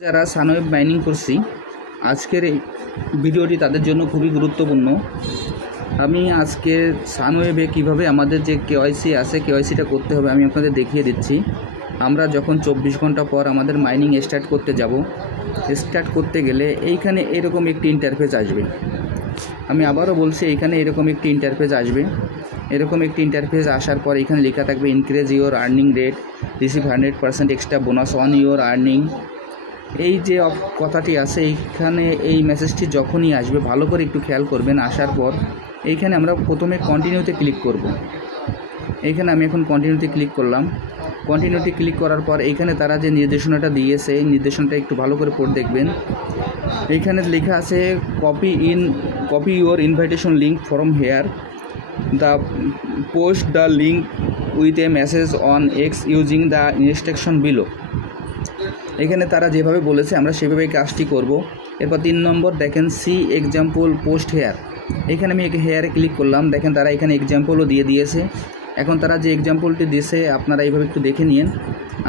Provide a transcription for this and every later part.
যারা সানওয়েব মাইনিং করছি, আজকের এই ভিডিওটি তাদের জন্য খুবই গুরুত্বপূর্ণ। আমি আজকে সানওয়েবে কীভাবে আমাদের যে কেওয়াইসি আছে, কেওয়াইসিটা করতে হবে, আমি আপনাদের দেখিয়ে দিচ্ছি। আমরা যখন চব্বিশ ঘণ্টা পর আমাদের মাইনিং স্টার্ট করতে যাব, স্টার্ট করতে গেলে এইখানে এরকম একটি ইন্টারফেস আসবে। আমি আবারও বলছি, এইখানে এরকম একটি ইন্টারফেস আসবে। এরকম একটি ইন্টারফেস আসার পর এখানে লেখা থাকবে increase your earning rate receive hundred percent extra bonus on your earning এই যে কথাটি আছে, এইখানে এই মেসেজটি যখনই আসবে, ভালো করে একটু খেয়াল করবেন, আসার পর এইখানে আমরা প্রথমে কন্টিনিউতে ক্লিক করব। এইখানে আমি এখন কন্টিনিউতে ক্লিক করলাম। কন্টিনিউতে ক্লিক করার পর এইখানে তারা যে নির্দেশনাটা দিয়েছে, এই নির্দেশনাটা একটু ভালো করে পড়ে দেখবেন। এইখানে লেখা আছে copy in copy your invitation link from here the post the link with a message on X using the instruction below এখানে তারা যেভাবে বলেছে, আমরা সেভাবে কাজটি করব। এরপর তিন নম্বর, দেখেন সি এক্সাম্পল পোস্ট হেয়ার এখানে আমি হেয়ারে ক্লিক করলাম। দেখেন তারা এখানে এক্সাম্পলও দিয়ে দিয়েছে। এখন তারা যে এক্সাম্পলটি দিয়েছে, আপনারা এইভাবে একটু দেখে নিন।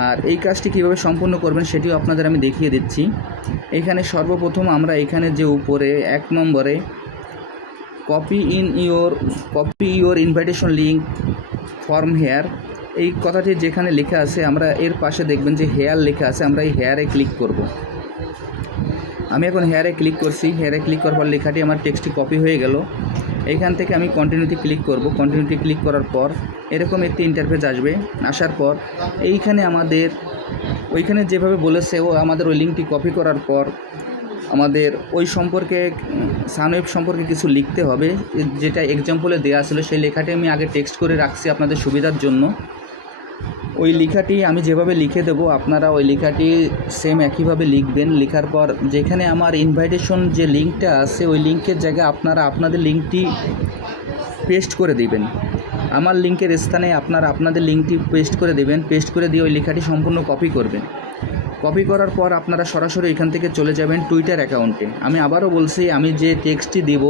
আর এই কাজটি কীভাবে সম্পূর্ণ করবেন, সেটিও আপনাদের আমি দেখিয়ে দিচ্ছি। এখানে সর্বপ্রথম আমরা এখানে যে উপরে, এক নম্বরে copy in your copy your invitation link from here এই কথাটি যেখানে লেখা আছে, আমরা এর পাশে দেখবেন যে হেয়ার লেখা আছে, আমরা এই হেয়ারে ক্লিক করব। আমি এখন হেয়ারে ক্লিক করছি। হেয়ারে ক্লিক করার পর লেখাটি আমার টেক্সটটি কপি হয়ে গেল। এইখান থেকে আমি কন্টিনিউটি ক্লিক করব। কন্টিনিউটি ক্লিক করার পর এরকম একটি ইন্টারফেস আসবে। আসার পর এইখানে আমাদের, ওইখানে যেভাবে বলেছে ও আমাদের ওই লিঙ্কটি কপি করার পর আমাদের ওই সম্পর্কে, সানওয়েব সম্পর্কে কিছু লিখতে হবে। যেটা এক্সাম্পলে দেওয়া ছিল, সেই লেখাটি আমি আগে টেক্সট করে রাখছি আপনাদের সুবিধার জন্য। ওই লেখাটি আমি যেভাবে লিখে দেবো, আপনারা ওই লেখাটি সেম একইভাবে লিখবেন। লেখার পর যেখানে আমার ইনভাইটেশন যে লিঙ্কটা আছে, ওই লিঙ্কের জায়গায় আপনারা আপনাদের লিঙ্কটি পেস্ট করে দিবেন। আমার লিঙ্কের স্থানে আপনারা আপনাদের লিঙ্কটি পেস্ট করে দেবেন। পেস্ট করে দিয়ে ওই লেখাটি সম্পূর্ণ কপি করবেন। কপি করার পর আপনারা সরাসরি এখান থেকে চলে যাবেন টুইটার অ্যাকাউন্টে আমি আবারও বলছি, আমি যে টেক্সটটি দিব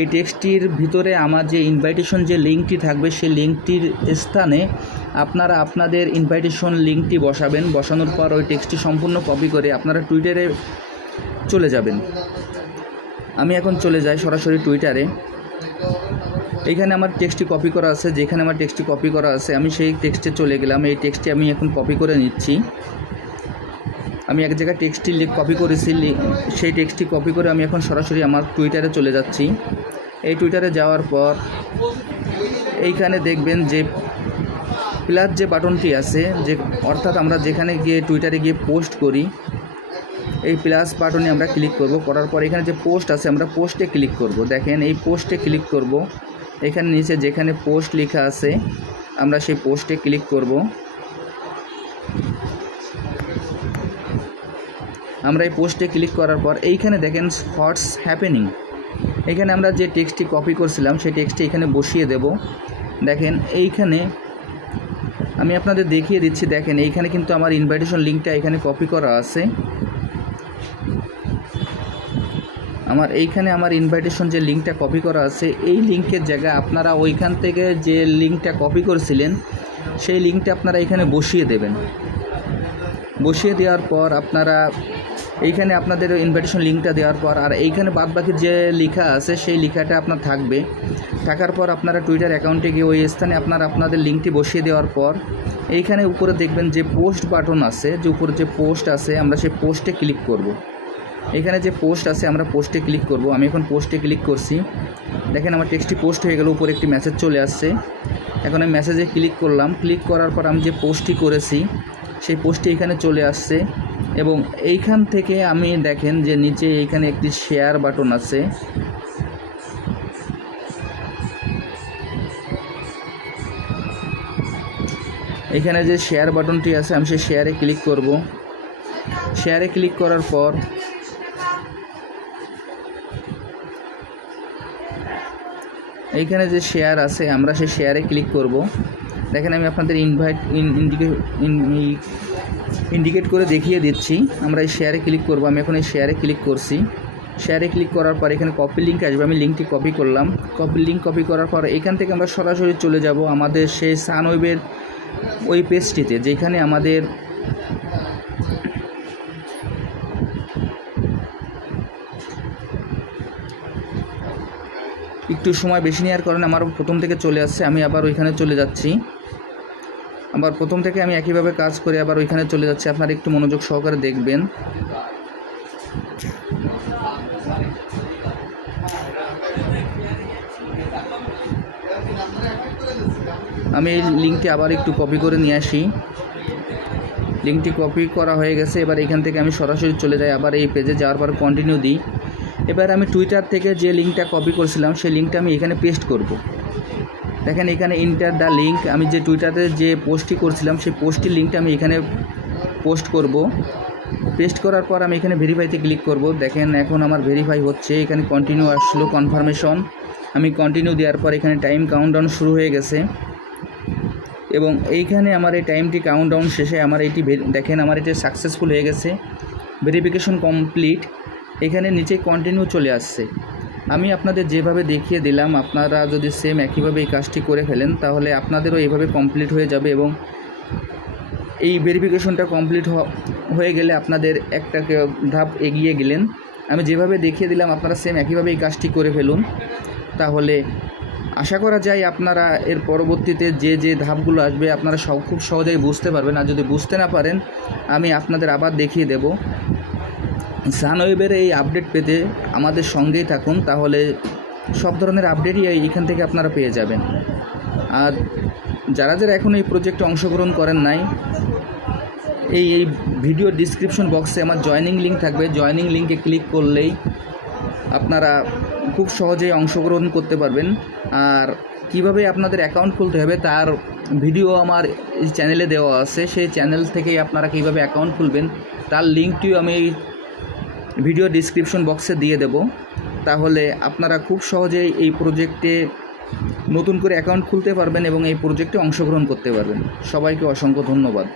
এই টেক্সটটির ভিতরে আমার যে ইনভাইটেশন যে লিঙ্কটি থাকবে, সেই লিঙ্কটির স্থানে আপনারা আপনাদের ইনভাইটেশন লিঙ্কটি বসাবেন। বসানোর পর ওই টেক্সটটি সম্পূর্ণ কপি করে আপনারা টুইটারে চলে যাবেন। আমি এখন চলে যাই সরাসরি টুইটারে এইখানে আমার টেক্সটটি কপি করা আছে। যেখানে আমার টেক্সটটি কপি করা আছে, আমি সেই টেক্সটে চলে গেলাম। এই টেক্সটটি আমি এখন কপি করে নিচ্ছি। আমি এক জায়গায় টেক্সটটি কপি করেছি সেই টেক্সটটি কপি করে আমি এখন সরাসরি আমার টুইটারে চলে যাচ্ছি। এই টুইটারে যাওয়ার পর এইখানে দেখবেন যে প্লাস যে বাটনটি আছে, যে অর্থাৎ আমরা যেখানে গিয়ে টুইটারে গিয়ে পোস্ট করি, এই প্লাস বাটনে আমরা ক্লিক করব। করার পর এখানে যে পোস্ট আছে, আমরা পোস্টে ক্লিক করব। দেখেন, এই পোস্টে ক্লিক করব। এখানে নিচে যেখানে পোস্ট লেখা আছে, আমরা সেই পোস্টে ক্লিক করব। আমরা এই পোস্টে ক্লিক করার পর এইখানে দেখেন হোয়াটস হ্যাপেনিং এখানে আমরা যে টেক্সটটি কপি করছিলাম, সেই টেক্সটটি এখানে বসিয়ে দেব। দেখেন, এইখানে আমি আপনাদের দেখিয়ে দিচ্ছি, দেখেন, এইখানে কিন্তু আমার ইনভাইটেশন লিঙ্কটা এখানে কপি করা আছে। আমার এইখানে আমার ইনভাইটেশন যে লিঙ্কটা কপি করা আছে, এই লিঙ্কের জায়গায় আপনারা ওইখান থেকে যে লিঙ্কটা কপি করেছিলেন, সেই লিঙ্কটা আপনারা এখানে বসিয়ে দেবেন। বসিয়ে দেওয়ার পর আপনারা এইখানে আপনাদের ইনভাইটেশন লিঙ্কটা দেওয়ার পর, আর এইখানে বাদ বাকি যে লেখা আছে, সেই লেখাটা আপনার থাকবে। থাকার পর আপনারা টুইটার অ্যাকাউন্টে গিয়ে ওই স্থানে আপনার আপনাদের লিঙ্কটি বসিয়ে দেওয়ার পর, এইখানে উপরে দেখবেন যে পোস্ট বাটন আছে, যে উপরে যে পোস্ট আছে, আমরা সেই পোস্টে ক্লিক করব। এখানে যে পোস্ট আছে, আমরা পোস্টে ক্লিক করব। আমি এখন পোস্টে ক্লিক করছি। দেখেন আমার টেক্সটটি পোস্ট হয়ে গেল, উপরে একটি মেসেজ চলে আসছে। এখন আমি মেসেজে ক্লিক করলাম। ক্লিক করার পর আমি যে পোস্টটি করেছি, সেই পোস্টটি এখানে চলে আসছে। এবং এইখান থেকে আমি দেখেন যে নিচে এখানে একটি শেয়ার বাটন আছে। এখানে যে শেয়ার বাটনটি আছে, আমি সেই শেয়ারে ক্লিক করব। শেয়ারে ক্লিক করার পর এইখানে যে শেয়ার আছে, আমরা সেই শেয়ারে ক্লিক করব। দেখেন, আমি আপনাদের ইনভাইট ইন্ডিকেট করে দেখিয়ে দিচ্ছি। আমরা এই শেয়ারে ক্লিক করব। আমি এখন এই শেয়ারে ক্লিক করছি। শেয়ারে ক্লিক করার পর এখানে কপি লিঙ্ক আসবে। আমি লিঙ্কটি কপি করলাম। কপি লিঙ্ক কপি করার পর এখান থেকে আমরা সরাসরি চলে যাব আমাদের সেই সানওয়েবের ওই পেজটিতে যেখানে আমাদের একটু সময় বেশি নেওয়ার কারণে আমার প্রথম থেকে চলে আসছে। আমি আবার ওইখানে চলে যাচ্ছি। আবার প্রথম থেকে আমি একইভাবে কাজ করে আবার ওইখানে চলে যাচ্ছি। আপনারা একটু মনোযোগ সহকারে দেখবেন। আমি এই লিঙ্কটি আবার একটু কপি করে নিয়ে আসি। লিঙ্কটি কপি করা হয়ে গেছে। এবার এখান থেকে আমি সরাসরি চলে যাই, আবার এই পেজে যাওয়ার পর কন্টিনিউ দিই। এবার আমি টুইটার থেকে যে লিঙ্কটা কপি করেছিলাম, সেই লিঙ্কটা আমি এখানে পেস্ট করব। দেখেন এখানে ইন্টার দ্য লিঙ্ক আমি যে টুইটারে যে পোস্টটি করছিলাম, সেই পোস্টটির লিঙ্কটা আমি এখানে পোস্ট করব। পেস্ট করার পর আমি এখানে ভেরিফাইতে ক্লিক করব। দেখেন এখন আমার ভেরিফাই হচ্ছে, এখানে কন্টিনিউ আসলো কনফার্মেশন আমি কন্টিনিউ দেওয়ার পর এখানে টাইম কাউন্টডাউন শুরু হয়ে গেছে। এবং এইখানে আমার এই টাইমটি কাউন্টডাউন শেষে আমার এটি দেখেন আমার এটি সাকসেসফুল হয়ে গেছে। ভেরিফিকেশন কমপ্লিট এখানে নিচে কন্টিনিউ চলে আসছে। আমি আপনাদের যেভাবে দেখিয়ে দিলাম, আপনারা যদি সেম একইভাবে এই কাজটি করে ফেলেন, তাহলে আপনাদেরও এইভাবে কমপ্লিট হয়ে যাবে এবং এই ভেরিফিকেশনটা কমপ্লিট হয়ে গেলে আপনাদের একটা ধাপ এগিয়ে গেলেন। আমি যেভাবে দেখিয়ে দিলাম, আপনারা সেম একইভাবে এই কাজটি করে ফেলুন। তাহলে আশা করা যায় আপনারা এর পরবর্তীতে যে যে ধাপগুলো আসবে, আপনারা সব খুব সহজেই বুঝতে পারবেন। আর যদি বুঝতে না পারেন, আমি আপনাদের আবার দেখিয়ে দেব। সানওয়েবের এই আপডেট পেতে আমাদের সঙ্গেই থাকুন, তাহলে সব ধরনের আপডেটই এখান থেকে আপনারা পেয়ে যাবেন। আর যারা যারা এখন এই প্রজেক্টে অংশগ্রহণ করেন নাই, এই এই ভিডিও ডিসক্রিপশন বক্সে আমার জয়নিং লিঙ্ক থাকবে। জয়নিং লিঙ্কে ক্লিক করলেই আপনারা খুব সহজেই অংশগ্রহণ করতে পারবেন। আর কীভাবে আপনাদের অ্যাকাউন্ট খুলতে হবে, তার ভিডিও আমার চ্যানেলে দেওয়া আছে। সেই চ্যানেল থেকেই আপনারা কীভাবে অ্যাকাউন্ট খুলবেন, তার লিঙ্কটিও আমি ভিডিও ডিসক্রিপশন বক্সে দিয়ে দেব। তাহলে আপনারা খুব সহজেই এই প্রজেক্টে নতুন করে অ্যাকাউন্ট খুলতে পারবেন এবং এই প্রজেক্টে অংশগ্রহণ করতে পারবেন। সবাইকে অসংখ্য ধন্যবাদ।